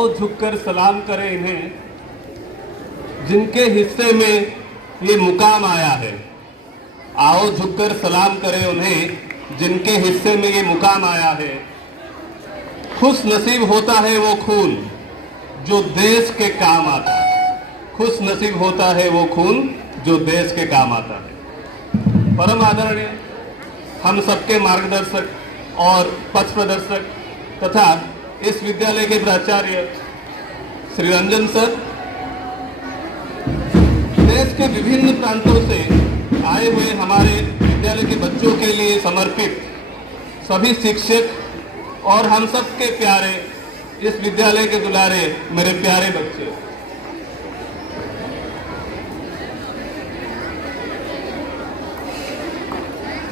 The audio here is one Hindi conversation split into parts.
आओ झुककर सलाम करें इन्हें जिनके हिस्से में ये मुकाम आया है। आओ झुककर सलाम करें उन्हें जिनके हिस्से में ये मुकाम आया है। खुश नसीब होता है वो खून जो देश के काम आता है। खुश नसीब होता है वो खून जो देश के काम आता है। परम आदरणीय हम सबके मार्गदर्शक और पथ प्रदर्शक तथा इस विद्यालय के प्राचार्य श्री रंजन सर, देश के विभिन्न प्रांतों से आए हुए हमारे विद्यालय के बच्चों के लिए समर्पित सभी शिक्षक और हम सब के प्यारे इस विद्यालय के दुलारे मेरे प्यारे बच्चे,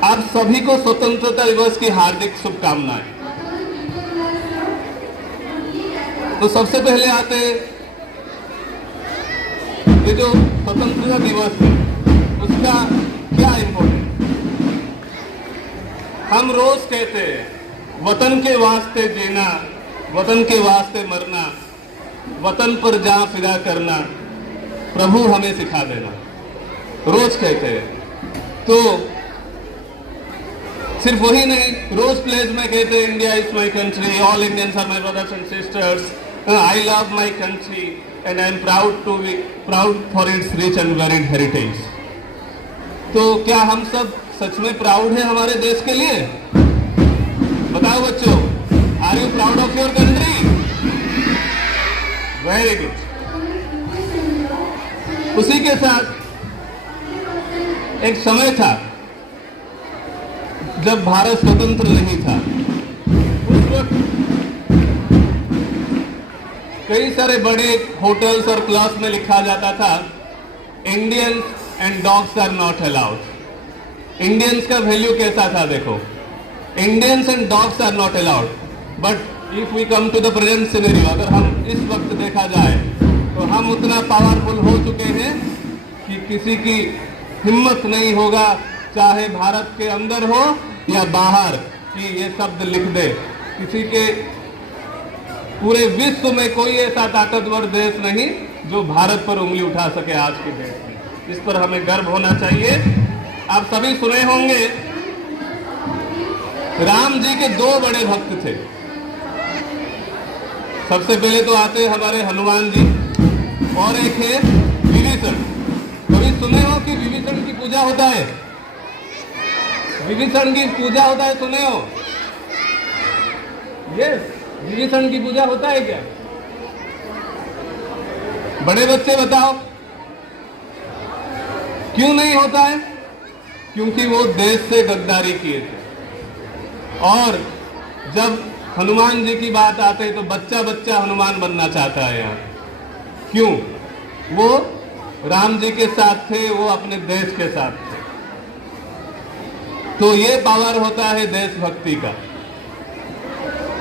आप सभी को स्वतंत्रता दिवस की हार्दिक शुभकामनाएं। तो सबसे पहले आते ये जो स्वतंत्रता दिवस है उसका क्या इम्पोर्टेंस। हम रोज कहते हैं वतन के वास्ते जीना, वतन के वास्ते मरना, वतन पर जान फिदा करना प्रभु हमें सिखा देना, रोज कहते हैं। तो सिर्फ वही नहीं, रोज प्लेज में कहते हैं India is my country, all Indians are my brothers and sisters, I love my country and I am proud for its rich and varied heritage. तो क्या हम सब सच में प्राउड है हमारे देश के लिए? बताओ बच्चों, are you proud of your country? Very good. उसी के साथ एक समय था जब भारत स्वतंत्र नहीं था। उस वक्त कई सारे बड़े होटल्स और क्लास में लिखा जाता था Indians and dogs are not allowed. Indians का वैल्यू कैसा था देखो, Indians and dogs are not allowed. But if we come to the present scenario, अगर हम इस वक्त देखा जाए तो हम उतना पावरफुल हो चुके हैं कि किसी की हिम्मत नहीं होगा, चाहे भारत के अंदर हो या बाहर, कि ये शब्द लिख दे। किसी के पूरे विश्व में कोई ऐसा ताकतवर देश नहीं जो भारत पर उंगली उठा सके आज के देश में। इस पर हमें गर्व होना चाहिए। आप सभी सुने होंगे राम जी के दो बड़े भक्त थे। सबसे पहले तो आते हमारे हनुमान जी और एक है विभीषण। कभी सुने हो कि विभीषण की पूजा होता है? विभीषण की पूजा होता है, सुने हो? यस, विभीषण की पूजा होता है क्या? बड़े बच्चे बताओ क्यों नहीं होता है? क्योंकि वो देश से गद्दारी किए थे। और जब हनुमान जी की बात आते है तो बच्चा बच्चा हनुमान बनना चाहता है यहाँ। क्यों? वो राम जी के साथ थे, वो अपने देश के साथ थे। तो ये पावर होता है देशभक्ति का।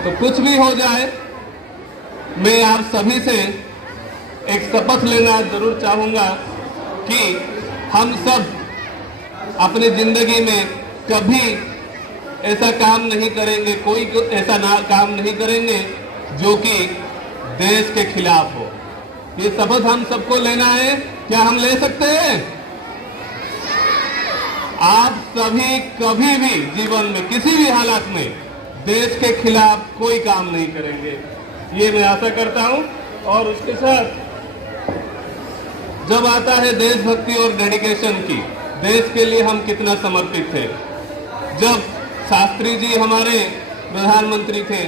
तो कुछ भी हो जाए, मैं आप सभी से एक शपथ लेना जरूर चाहूंगा कि हम सब अपनी जिंदगी में कभी ऐसा काम नहीं करेंगे, कोई ऐसा काम नहीं करेंगे जो कि देश के खिलाफ हो। ये शपथ हम सबको लेना है। क्या हम ले सकते हैं? आप सभी कभी भी जीवन में किसी भी हालत में देश के खिलाफ कोई काम नहीं करेंगे, ये मैं आशा करता हूं। और उसके साथ जब आता है देशभक्ति और डेडिकेशन की, देश के लिए हम कितना समर्पित थे। जब शास्त्री जी हमारे प्रधानमंत्री थे,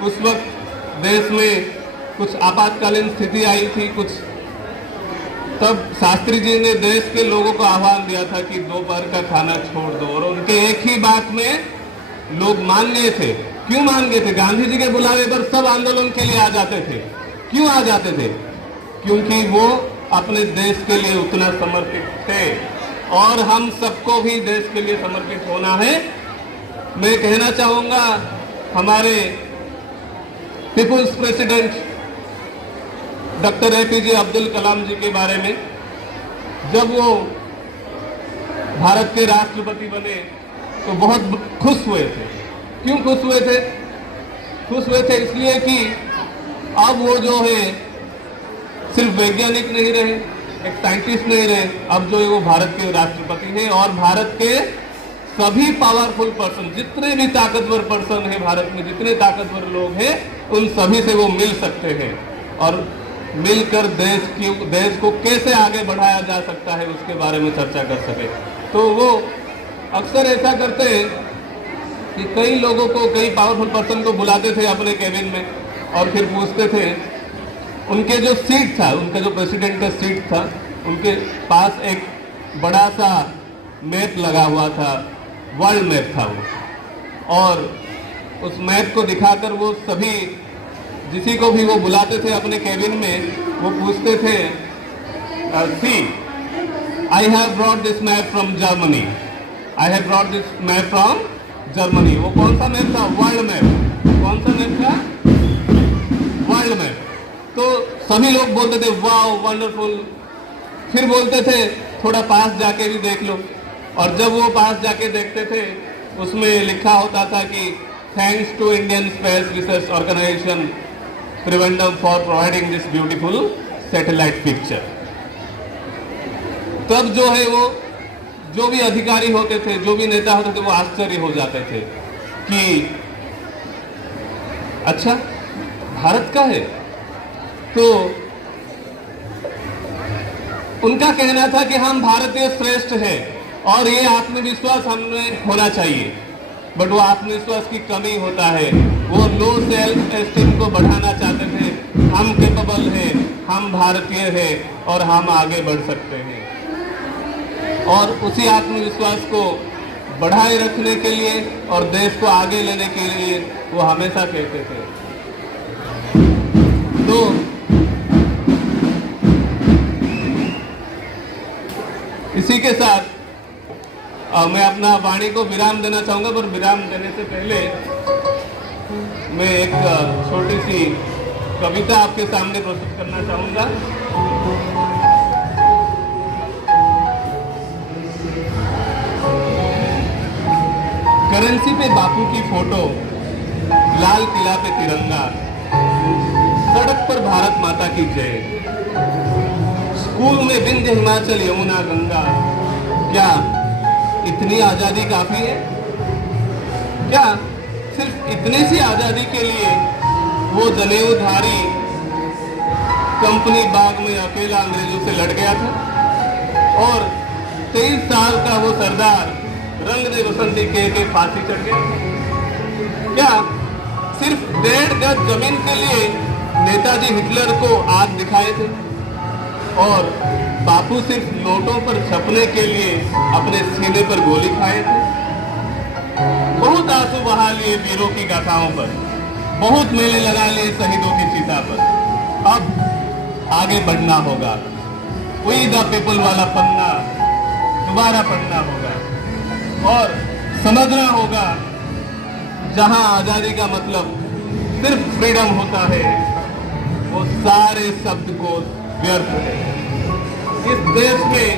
उस वक्त देश में कुछ आपातकालीन स्थिति आई थी कुछ, तब शास्त्री जी ने देश के लोगों को आह्वान दिया था कि दोपहर का खाना छोड़ दो। और उनके एक ही बात में लोग मान गए थे। क्यों मान गए थे? गांधी जी के बुलावे पर सब आंदोलन के लिए आ जाते थे। क्यों आ जाते थे? क्योंकि वो अपने देश के लिए उतना समर्पित थे। और हम सबको भी देश के लिए समर्पित होना है। मैं कहना चाहूंगा हमारे people's president doctor A P J Abdul Kalam ji के बारे में। जब वो भारत के राष्ट्रपति बने तो बहुत खुश हुए थे। क्यों खुश हुए थे? खुश हुए थे इसलिए कि अब वो जो है सिर्फ वैज्ञानिक नहीं रहे, एक साइंटिस्ट नहीं रहे, अब जो है वो भारत के राष्ट्रपति हैं और भारत के सभी पावरफुल पर्सन, जितने भी ताकतवर पर्सन है भारत में, जितने ताकतवर लोग हैं, उन सभी से वो मिल सकते हैं और मिलकर देश को कैसे आगे बढ़ाया जा सकता है उसके बारे में चर्चा कर सके। तो वो अक्सर ऐसा करते हैं कि कई लोगों को, कई पावरफुल पर्सन को बुलाते थे अपने कैबिन में और फिर पूछते थे, उनके जो सीट था, उनका जो प्रेसिडेंट का सीट था, उनके पास एक बड़ा सा मैप लगा हुआ था, वर्ल्ड मैप था वो, और उस मैप को दिखाकर वो सभी, जिसी को भी वो बुलाते थे अपने कैबिन में, वो पूछते थे, see I have brought this map from Germany, I have brought this map from Germany. वो कौन सा मैप था? World map. कौन सा मैप था? World map. तो सभी लोग बोलते थे वाओ वंडरफुल, फिर बोलते थे थोड़ा पास जाके भी देख लो, और जब वो पास जाके देखते थे उसमें लिखा होता था कि thanks to Indian space research organisation Trivandrum for providing this beautiful satellite picture. तब जो है वो जो भी अधिकारी होते थे, जो भी नेता होते थे, वो आश्चर्य हो जाते थे कि अच्छा भारत का है। तो उनका कहना था कि हम भारतीय श्रेष्ठ हैं और ये आत्मविश्वास हमें होना चाहिए, बट वो आत्मविश्वास की कमी होता है। वो लो सेल्फ एस्टीम को बढ़ाना चाहते थे, हम कैपेबल हैं, हम भारतीय हैं और हम आगे बढ़ सकते हैं। और उसी आत्मविश्वास को बढ़ाए रखने के लिए और देश को आगे लेने के लिए वो हमेशा कहते थे। तो इसी के साथ मैं अपना वाणी को विराम देना चाहूंगा, पर विराम देने से पहले मैं एक छोटी सी कविता आपके सामने प्रस्तुत करना चाहूंगा। करेंसी पे बापू की फोटो, लाल किला पे तिरंगा, सड़क पर भारत माता की जय, स्कूल में विंध्य हिमाचल यमुना गंगा। क्या इतनी आजादी काफी है? क्या सिर्फ इतनी सी आजादी के लिए वो जनेऊधारी कंपनी बाग में अकेला अंग्रेजों से लड़ गया था और 23 साल का वो सरदार रंग दे बसंती के फांसी चढ़ गया? क्या सिर्फ 1.5 गज जमीन के लिए नेताजी हिटलर को आग दिखाए थे और बापू सिर्फ नोटों पर छपने के लिए अपने सीने पर गोली खाए थे? बहुत आंसू बहा लिए वीरों की गाथाओं पर, बहुत मेले लगा लिए शहीदों की चिता पर। अब आगे बढ़ना होगा, वी द पीपल वाला पन्ना दोबारा पढ़ना होगा और समझना होगा जहां आजादी का मतलब सिर्फ फ्रीडम होता है, वो सारे शब्द को व्यर्थ है। इस देश में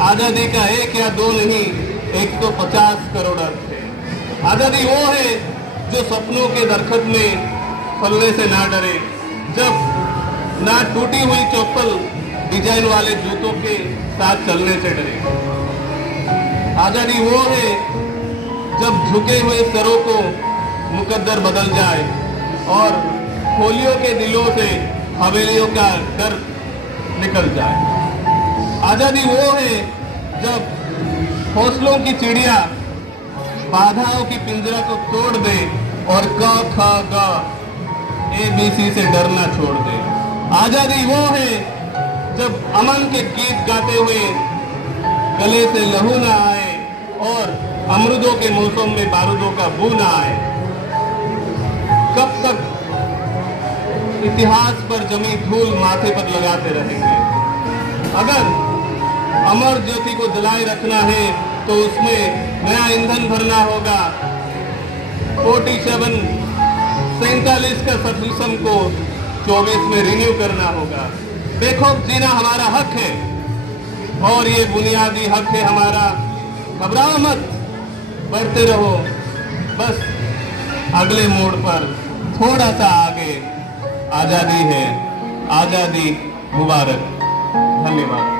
आजादी का 1 या 2 नहीं, 150 करोड़ अर्थ है। आजादी वो है जो सपनों के दरखत में फलने से ना डरे, जब ना टूटी हुई चप्पल डिजाइन वाले जूतों के साथ चलने से डरे। आजादी वो है जब झुके हुए सरों को मुकद्दर बदल जाए और खोलियों के दिलों से हवेलियों का डर निकल जाए। आजादी वो है जब हौसलों की चिड़िया बाधाओं की पिंजरा को तोड़ दे और क ख ग ABC से डरना छोड़ दे। आजादी वो है जब अमन के गीत गाते हुए गले से लहू ना आए और अमरूदों के मौसम में बारूदों का बू ना आए। कब तक इतिहास पर जमी धूल माथे पर लगाते रहेंगे? अगर अमर ज्योति को जलाए रखना है तो उसमें नया ईंधन भरना होगा। 47 का सब्सिक्रिप्शन को 24 में रिन्यू करना होगा। बेखौफ जीना हमारा हक है और ये बुनियादी हक है हमारा। घबराओ मत, बढ़ते रहो, बस अगले मोड़ पर थोड़ा सा आगे आजादी है, आजादी मुबारक। धन्यवाद।